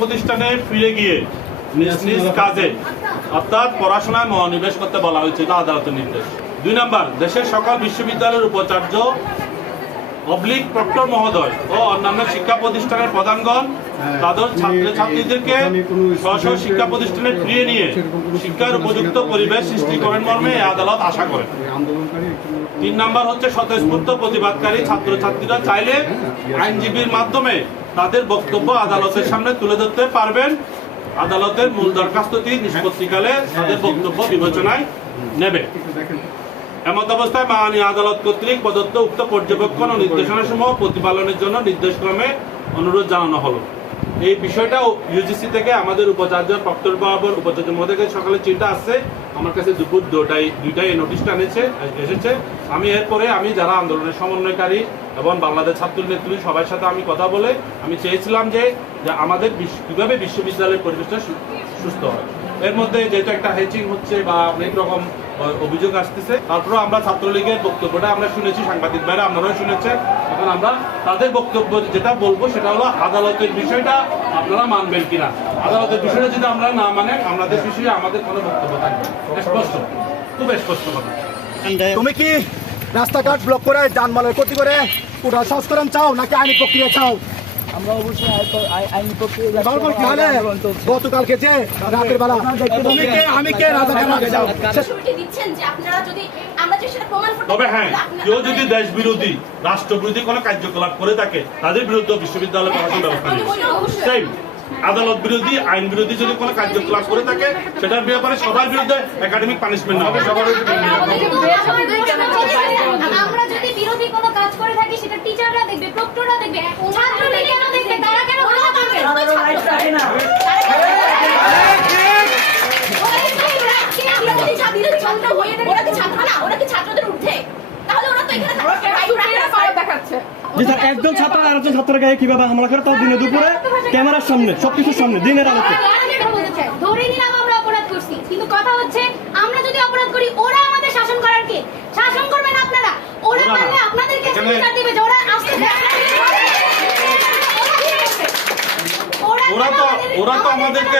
প্রতিষ্ঠানে ফিরে গিয়ে নিজ নিজ কাজে অর্থাৎ পড়াশোনায় মনোনিবেশ করতে বলা হয়েছে, এটা আদালতের নির্দেশ। 2 নম্বর, দেশের সকল বিশ্ববিদ্যালয়ের উপাচার্য প্রক্টর মহোদয় ও অন্যান্য শিক্ষা প্রতিষ্ঠানের প্রধানগণ তাদের ছাত্রছাত্রীদেরকে স্ব শিক্ষা প্রতিষ্ঠানে ফিরিয়ে নিয়ে শিক্ষার উপযুক্ত পরিবেশ সৃষ্টি করেন মর্মে এই আদালত আশা করে। 3 নম্বর হচ্ছে, স্বতঃস্ফূর্ত প্রতিবাদকারী ছাত্রছাত্রীরা চাইলে আইনজীবীর মাধ্যমে তাদের বক্তব্য আদালতের সামনে তুলে ধরতে পারবেন। আদালতের মূল দরখাস্তটি নিষ্পত্তিকালে তাদের বক্তব্য বিবেচনায় নেবে। এমত অবস্থায় মাননীয় আদালত কর্তৃক প্রদত্ত উক্ত পর্যবেক্ষণ ও নির্দেশনাসমূহ প্রতিপালনের জন্য নির্দেশক্রমে অনুরোধ জানানো হলো। এই বিষয়টা ইউজিসি থেকে আমাদের উপাচার্য প্রক্টর বরাবর উপাচার্য মহোদয়ের সকালে চিন্তা আসছে, আমার কাছে দুপুর 2টায় এই নোটিশটা এসেছে। আমি এরপরে যারা আন্দোলনের সমন্বয়কারী এবং বাংলাদেশ ছাত্র নেত্রী সবার সাথে আমি কথা বলে আমি চেয়েছিলাম যে আমাদের কীভাবে বিশ্ববিদ্যালয়ের পরিবেশটা সুস্থ হয়। এর মধ্যে যেহেতু একটা হ্যাচিং হচ্ছে বা অনেক রকম অভিযোগ আসতেছে, তারপরে আমরা ছাত্রলীগের বক্তব্যটা আমরা শুনেছি, সাংবাদিক ভাইরা আপনারাও শুনেছেন। এখন আমরা তাদের বক্তব্য যেটা বলবো সেটা হলো আদালতের বিষয়টা আপনারা মানবেন কিনা। আদালতের বিষয়টা যদি আমরা না মানে আমাদের বিষয়ে আমাদের কোনো বক্তব্য থাকবে স্পষ্ট, খুব স্পষ্ট হবে। তুমি কি রাস্তাঘাট ব্লক করে যানবাহনের ক্ষতি করে কোটা সংস্করণ চাও নাকি আইনি প্রক্রিয়া চাও? আমরা অবশ্যই আইনি প্রক্রিয়া। গতকালকে যে রাতের বেলা তুমি কে আমি কে তবে হ্যাঁ, কেউ যদি দেশ বিরোধী রাষ্ট্রবিরোধী কোনো কার্যকলাপ করে থাকে তাদের বিরুদ্ধে বিশ্ববিদ্যালয় প্রশাসন ব্যবস্থা নেবে। আদালত বিরোধী আইন বিরোধী যদি কোনো কার্যকলাপ করে থাকে সেটার ব্যাপারে সবার বিরুদ্ধে একাডেমিক পানিশমেন্ট হবে। সবার আমরা যদি বিরোধী কোনো কাজ করে থাকি সেটা টিচাররা দেখবে, প্রক্টররা দেখবে, ছাত্ররা কেন দেখবে, তারা কেন ওরা করবে? ওরা কি ছাত্র না? ওরা কি ছাত্রদের উঠে? তাহলে ওরা তো এখানে দেখাচ্ছে। একজন ছাত্র আর একজন ছাত্রের গায়ে কিভাবে হামলা করে, তাও দিনে দুপুরে ক্যামেরার সামনে, সবকিছুর সামনে, দিনের আলোতে। ধরে নিলাম আমরা অপরাধ করছি, কিন্তু কথা হচ্ছে আমরা যদি অপরাধ করি ওরা আমাদের শাসন করার কে? শাসন করবেন আপনারা। ওরা পারলে আপনাদেরকে বিচার দিবে যে ওরা আসতে ওরা তো আমাদেরকে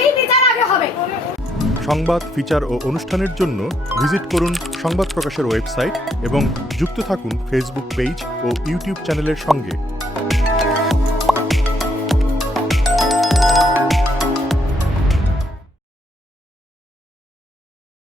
এই বিচার আগে হবে। সংবাদ, ফিচার ও অনুষ্ঠানের জন্য ভিজিট করুন সংবাদ প্রকাশের ওয়েবসাইট এবং যুক্ত থাকুন ফেসবুক পেজ ও ইউটিউব চ্যানেলের সঙ্গে।